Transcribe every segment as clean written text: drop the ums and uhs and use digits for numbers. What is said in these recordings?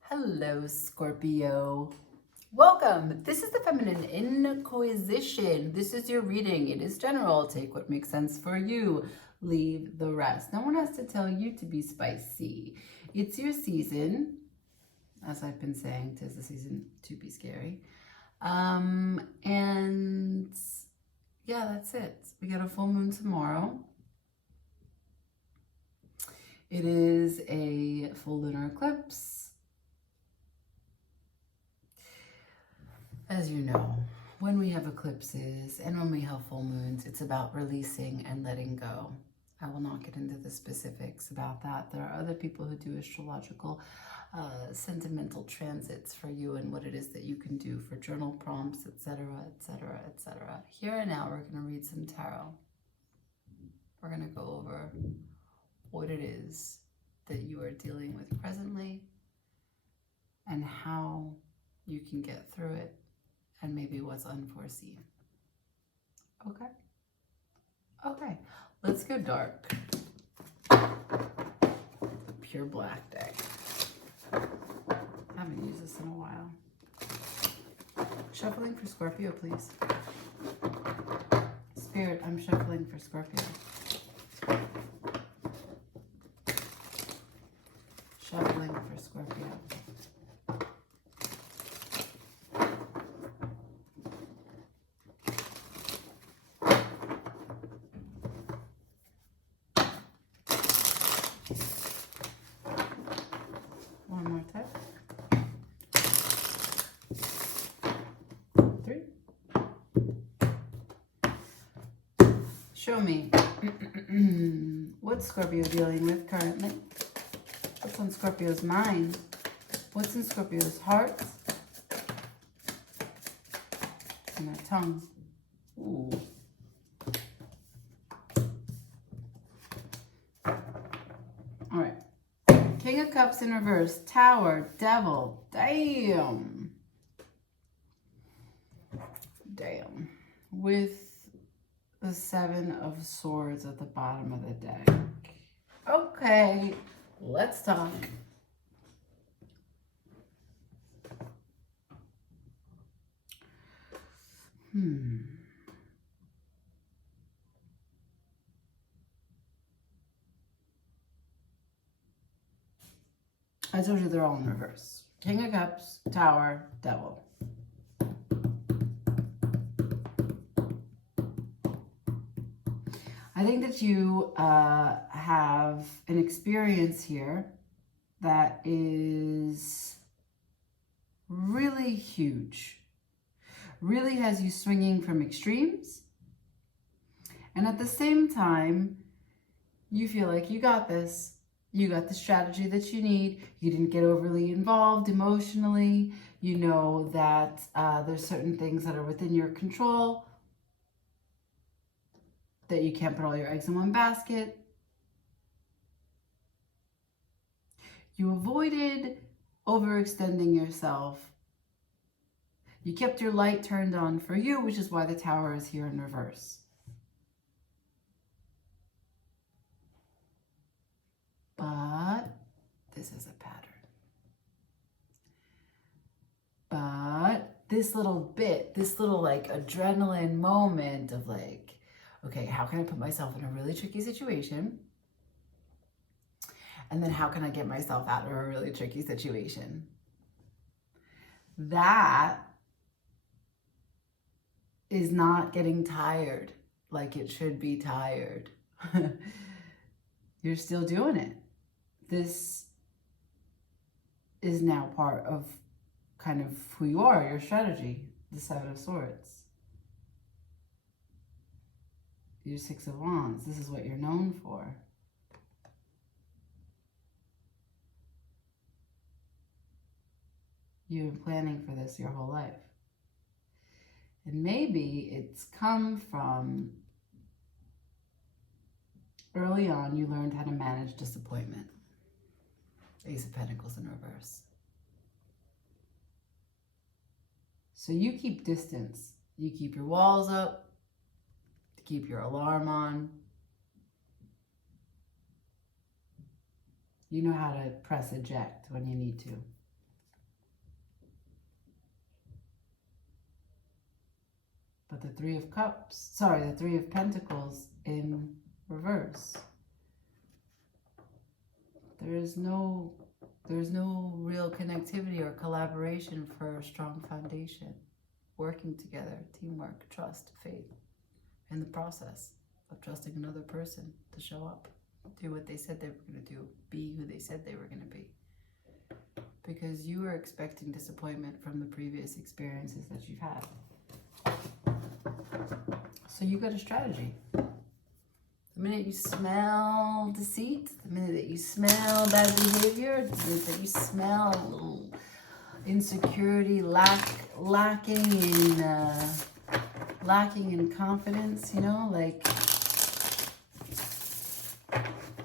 Hello, Scorpio. Welcome. This is the Feminine Inquisition. This is your reading. It is general. Take what makes sense for you. Leave the rest. No one has to tell you to be spicy. It's your season. As I've been saying, 'tis the season to be scary. And yeah, that's it. We got a full moon tomorrow. It is a full lunar eclipse. As you know, when we have eclipses and when we have full moons, it's about releasing and letting go. I will not get into the specifics about that. There are other people who do astrological, sentimental transits for you and what it is that you can do for journal prompts, etc., etc., etc. Here and now, we're going to read some tarot. We're going to go over what it is that you are dealing with presently and how you can get through it, and maybe what's unforeseen. Okay? Okay, let's go dark. Pure black deck. I haven't used this in a while. Shuffling for Scorpio, please. Spirit, I'm shuffling for Scorpio. Shuffling for Scorpio. One more time. 3. Show me what's Scorpio dealing with currently. What's on Scorpio's mind? What's in Scorpio's heart? And their tongue. Ooh. All right. King of Cups in reverse. Tower. Devil. Damn. Damn. With the 7 of Swords at the bottom of the deck. Okay. Let's talk. I told you they're all in reverse. King of Cups, Tower, Devil. I think that you have an experience here that is really huge. Really has you swinging from extremes. And at the same time, you feel like you got this. You got the strategy that you need. You didn't get overly involved emotionally. You know that there's certain things that are within your control, that you can't put all your eggs in one basket. You avoided overextending yourself. You kept your light turned on for you, which is why the Tower is here in reverse. But this is a pattern. But this little bit, this little like adrenaline moment of like, okay, how can I put myself in a really tricky situation? And then how can I get myself out of a really tricky situation? That is not getting tired like it should be tired. You're still doing it. This is now part of kind of who you are, your strategy, the 7 of Swords. Your 6 of Wands, this is what you're known for. You've been planning for this your whole life. And maybe it's come from early on, you learned how to manage disappointment. Ace of Pentacles in reverse. So you keep distance. You keep your walls up, keep your alarm on. You know how to press eject when you need to. But the Three of Pentacles in reverse. There's no real connectivity or collaboration for a strong foundation. Working together, teamwork, trust, faith, in the process of trusting another person to show up, do what they said they were going to do, be who they said they were going to be. Because you are expecting disappointment from the previous experiences that you've had. So you got a strategy. The minute you smell deceit, the minute that you smell bad behavior, the minute that you smell insecurity, lacking in confidence, you know, like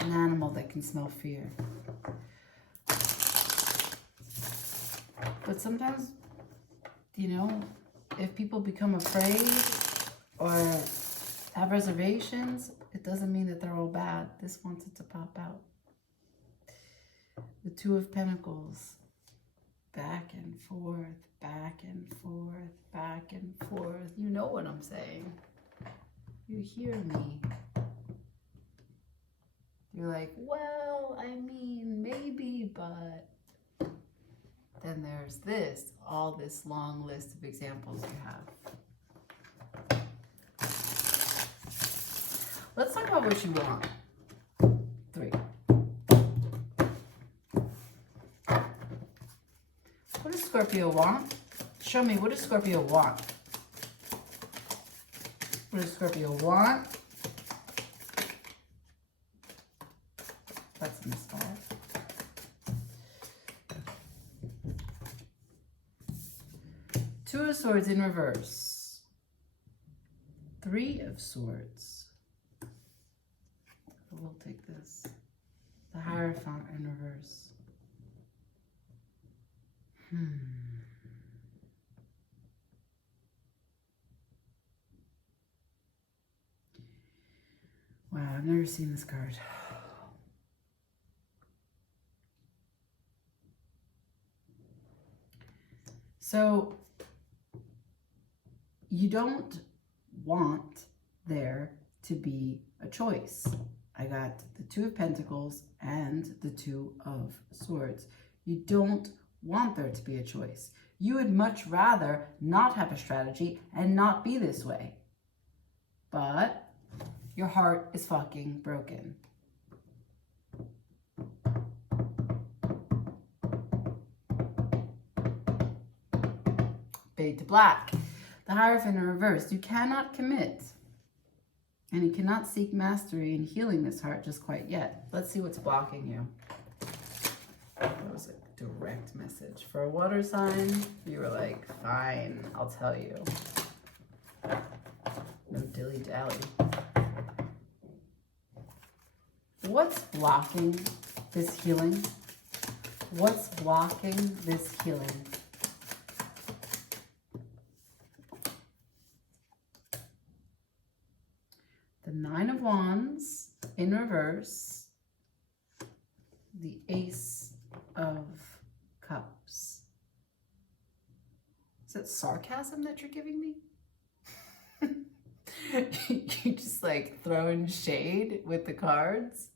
an animal that can smell fear. But sometimes, you know, if people become afraid or have reservations, it doesn't mean that they're all bad. This wants it to pop out. The Two of Pentacles. Back and forth, back and forth, back and forth. You know what I'm saying. You hear me. You're like, well, I mean, maybe, but... Then there's this, all this long list of examples you have. Let's talk about what you want. 3. What does Scorpio want? Show me, what does Scorpio want? What does Scorpio want? That's a misfire. Two of Swords in reverse. 3 of Swords. We'll take this. The Hierophant in reverse. Wow, I've never seen this card. So, you don't want there to be a choice. I got the Two of Pentacles and the Two of Swords. You don't want there to be a choice. You would much rather not have a strategy and not be this way. But your heart is fucking broken. Fade to black. The Hierophant in reverse. You cannot commit. And you cannot seek mastery in healing this heart just quite yet. Let's see what's blocking you. That was a direct message. For a water sign, you were like, fine, I'll tell you. No dilly-dally. What's blocking this healing? What's blocking this healing? The Nine of Wands in reverse. The Ace of Cups. Is it sarcasm that you're giving me? You just like throwing shade with the cards?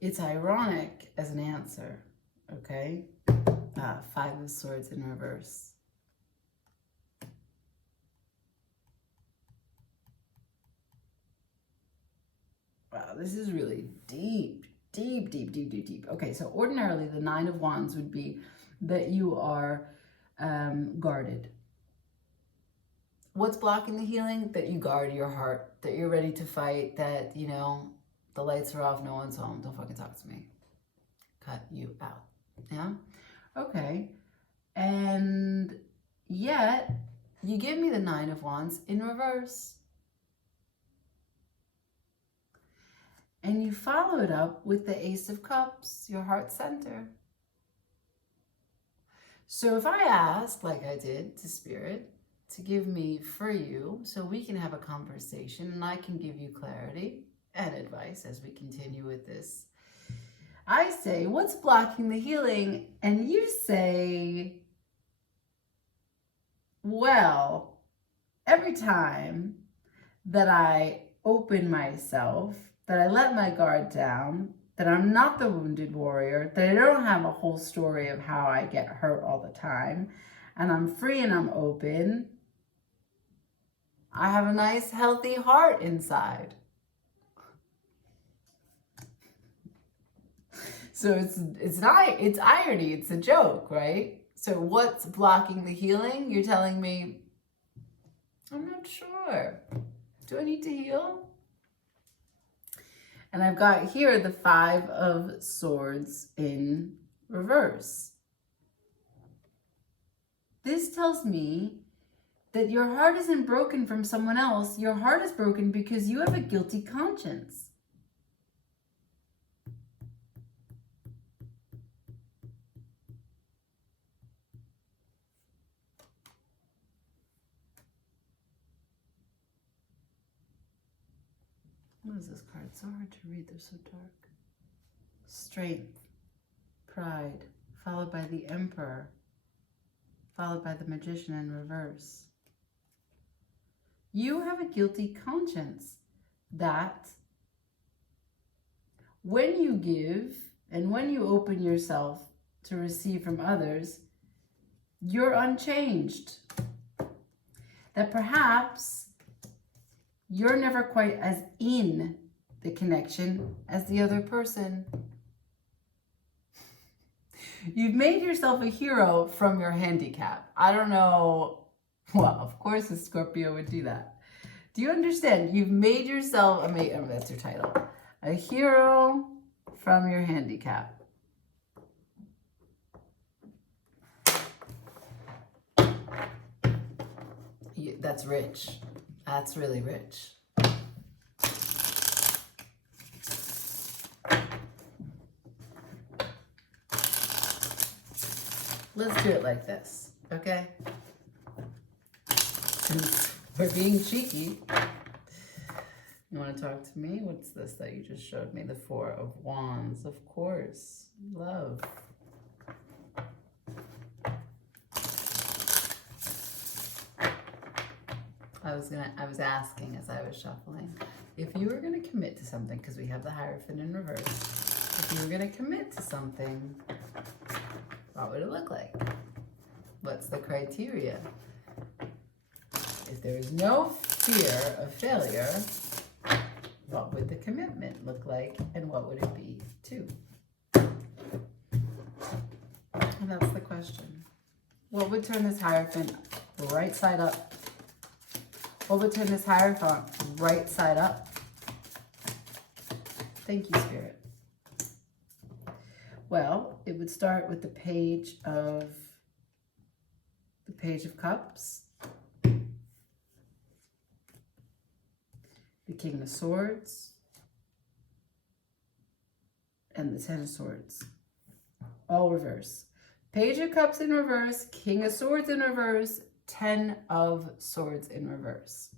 It's ironic as an answer, okay? 5 of Swords in reverse. Wow, this is really deep, deep, deep, deep, deep, deep. Okay, so ordinarily the Nine of Wands would be that you are guarded. What's blocking the healing? That you guard your heart, that you're ready to fight, that, you know, the lights are off, no one's home, don't fucking talk to me. Cut you out. Yeah? Okay. And yet, you give me the Nine of Wands in reverse. And you follow it up with the Ace of Cups, your heart center. So if I ask, like I did to Spirit, to give me for you so we can have a conversation and I can give you clarity and advice as we continue with this. I say, what's blocking the healing? And you say, well, every time that I open myself, that I let my guard down, that I'm not the wounded warrior, that I don't have a whole story of how I get hurt all the time, and I'm free and I'm open, I have a nice healthy heart inside. So it's irony, it's a joke, right? So what's blocking the healing? You're telling me, I'm not sure. Do I need to heal? And I've got here the 5 of Swords in reverse. This tells me that your heart isn't broken from someone else. Your heart is broken because you have a guilty conscience. What is this card? It's so hard to read. They're so dark. Strength, pride, followed by the Emperor, followed by the Magician in reverse. You have a guilty conscience that when you give and when you open yourself to receive from others, you're unchanged. That perhaps you're never quite as in the connection as the other person. You've made yourself a hero from your handicap. I don't know. Well, of course a Scorpio would do that. Do you understand? You've made yourself, that's your title, a hero from your handicap. That's rich. That's really rich. Let's do it like this, okay? Since we're being cheeky. You want to talk to me? What's this that you just showed me? The 4 of Wands, of course. Love. I was asking as I was shuffling, if you were going to commit to something, because we have the Hierophant in reverse, if you were going to commit to something, what would it look like? What's the criteria? If there is no fear of failure, what would the commitment look like, and what would it be too? And that's the question. What would turn this Hierophant right side up? What would turn this Hierophant right side up? Thank you, Spirit. Well, it would start with the Page of Cups, the King of Swords, and the 10 of Swords. All reverse. Page of Cups in reverse, King of Swords in reverse, 10 of Swords in reverse.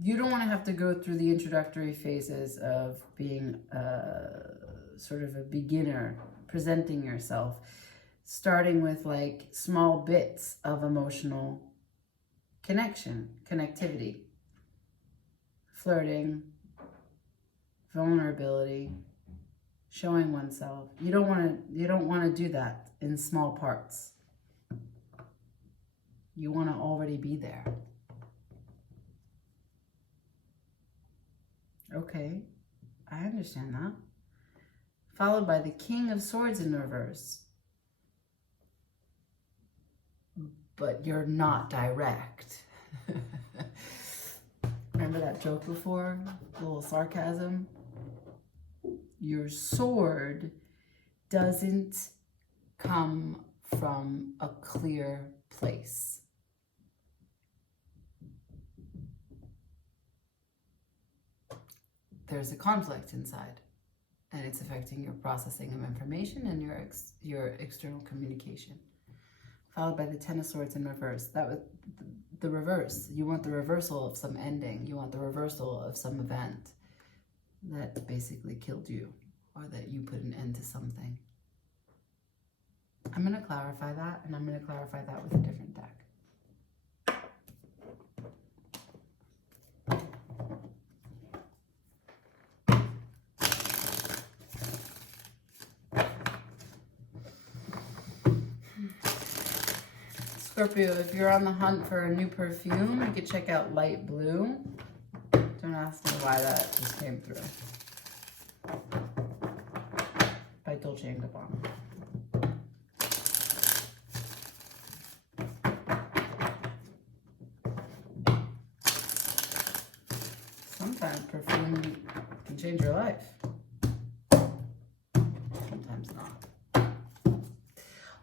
You don't want to have to go through the introductory phases of being sort of a beginner, presenting yourself, starting with like small bits of emotional connectivity, flirting, vulnerability, showing oneself. You don't want to do that in small parts. You want to already be there. Okay, I understand that. Followed by the King of Swords in reverse. But you're not direct. Remember that joke before? A little sarcasm. Your sword doesn't come from a clear place. there's a conflict inside, and it's affecting your processing of information and your external communication. Followed by the Ten of Swords in reverse. That was the reverse. You want the reversal of some ending. You want the reversal of some event that basically killed you, or that you put an end to something. I'm going to clarify that, and I'm going to clarify that with a different deck. Scorpio, if you're on the hunt for a new perfume, you could check out Light Blue. Don't ask me why that just came through. By Dolce & Gabbana. Sometimes perfume can change your life. Sometimes not.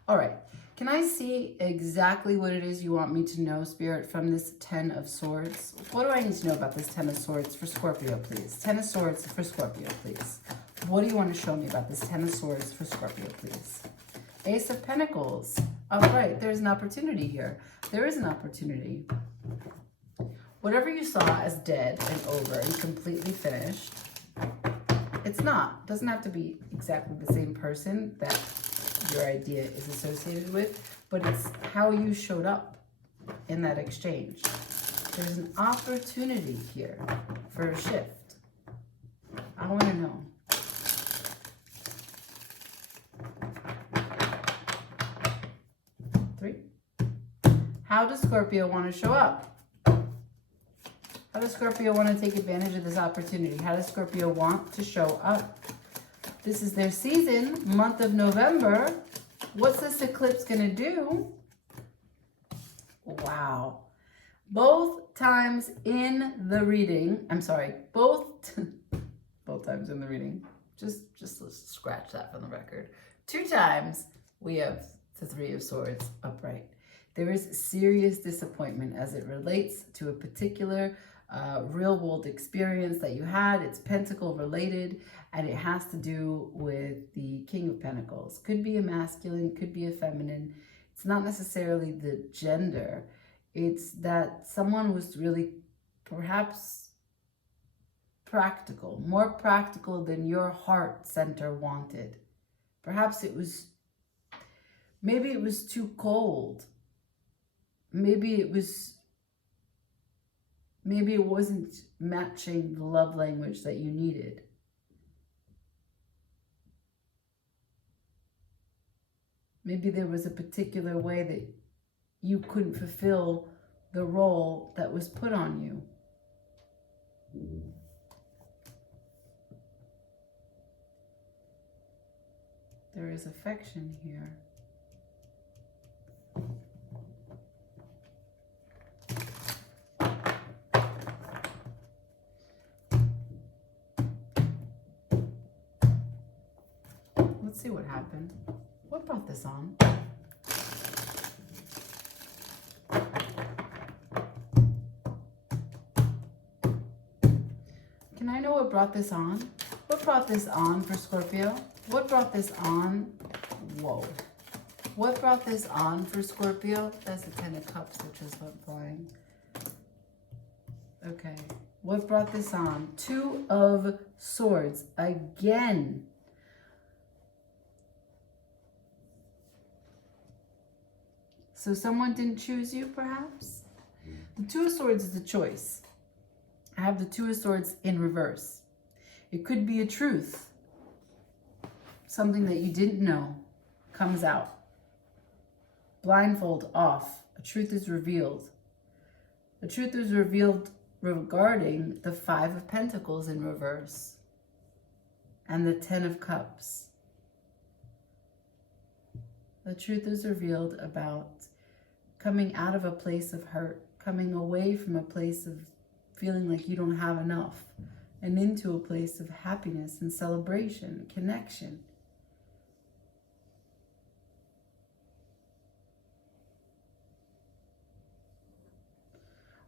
All right. Can I see exactly what it is you want me to know, Spirit, from this Ten of Swords? What do I need to know about this Ten of Swords for Scorpio, please? Ten of Swords for Scorpio, please. What do you want to show me about this Ten of Swords for Scorpio, please? Ace of Pentacles. All right, there's an opportunity here. There is an opportunity. Whatever you saw as dead and over and completely finished, it's not. It doesn't have to be exactly the same person that your idea is associated with, but it's how you showed up in that exchange. There's an opportunity here for a shift. I want to know. Three. How does Scorpio want to show up? How does Scorpio want to take advantage of this opportunity? How does Scorpio want to show up? This is their season, month of November. What's this eclipse going to do? Wow. Both times in the reading, I'm sorry, both times in the reading. Just let's scratch that from the record. 2 times we have the Three of Swords upright. There is serious disappointment as it relates to a particular real world experience that you had. It's pentacle related, and it has to do with the King of Pentacles. Could be a masculine, could be a feminine. It's not necessarily the gender. It's that someone was really perhaps practical, more practical than your heart center wanted. Perhaps maybe it was too cold. Maybe it wasn't matching the love language that you needed. Maybe there was a particular way that you couldn't fulfill the role that was put on you. There is affection here. Let's see what happened. What brought this on? Can I know what brought this on? What brought this on for Scorpio? What brought this on? Whoa. What brought this on for Scorpio? That's the Ten of Cups that just went flying. Okay. What brought this on? 2 of Swords. Again. So someone didn't choose you, perhaps? The 2 of Swords is a choice. I have the 2 of Swords in reverse. It could be a truth. Something that you didn't know comes out. Blindfold off. A truth is revealed. The truth is revealed regarding the 5 of Pentacles in reverse and the 10 of Cups. The truth is revealed about coming out of a place of hurt, coming away from a place of feeling like you don't have enough, and into a place of happiness and celebration, connection.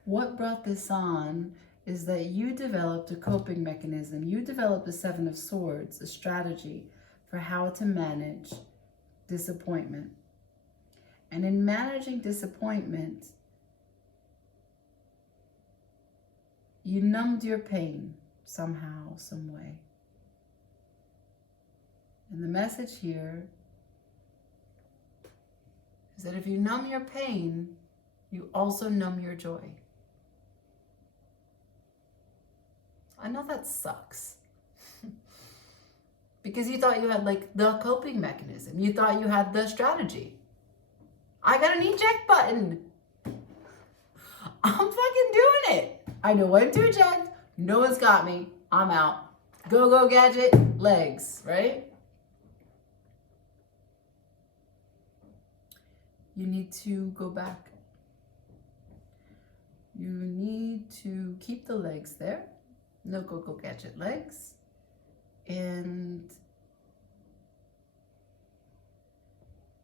What brought this on is that you developed a coping mechanism. You developed a Seven of Swords, a strategy for how to manage disappointment. And in managing disappointment, you numbed your pain somehow, some way. And the message here is that if you numb your pain, you also numb your joy. I know that sucks. Because you thought you had like the coping mechanism. You thought you had the strategy. I got an eject button. I'm fucking doing it. I know when to eject. No one's got me. I'm out. Go, go, gadget, legs, right? You need to go back. You need to keep the legs there. No go, go, gadget legs. And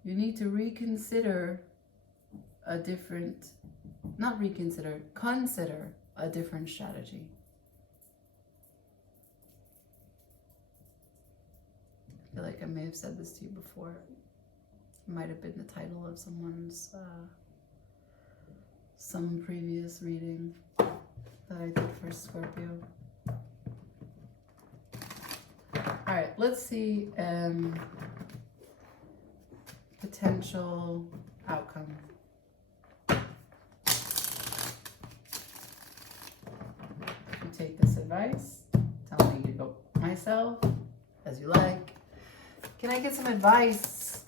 you need to reconsider a different, not reconsider, consider a different strategy. I feel like I may have said this to you before. It might have been the title of someone's, some previous reading that I did for Scorpio. All right, let's see potential outcome. You take this advice, tell me to go myself as you like. Can I get some advice?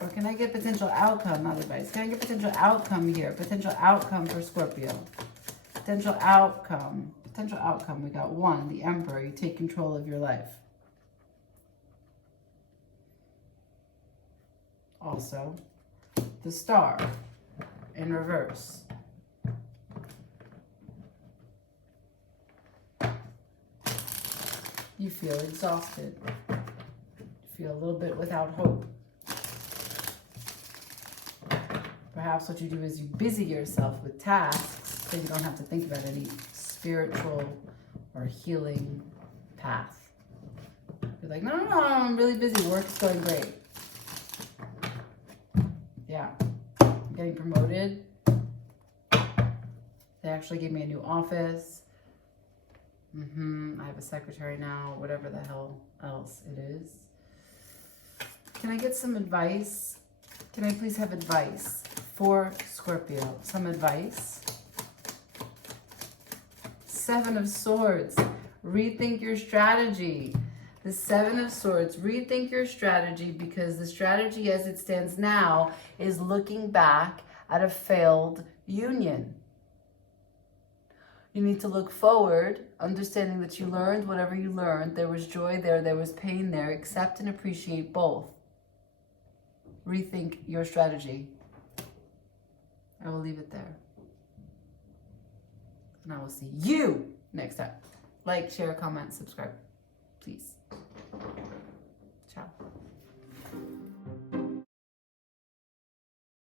Or can I get potential outcome, not advice? Can I get potential outcome here? Potential outcome for Scorpio. Potential outcome. Potential outcome. We got 1, the Emperor. You take control of your life. Also, the Star in reverse. You feel exhausted. You feel a little bit without hope. Perhaps what you do is you busy yourself with tasks so you don't have to think about any spiritual or healing path. You're like, no, I'm really busy. Work's going great. Yeah, I'm getting promoted. They actually gave me a new office. I have a secretary now, whatever the hell else it is. Can I get some advice? Can I please have advice for Scorpio? Some advice. 7 of Swords. Rethink your strategy. The 7 of Swords. Rethink your strategy, because the strategy as it stands now is looking back at a failed union. You need to look forward, understanding that you learned whatever you learned. There was joy there, there was pain there. Accept and appreciate both. Rethink your strategy. I will leave it there. And I will see you next time. Like, share, comment, subscribe. Please.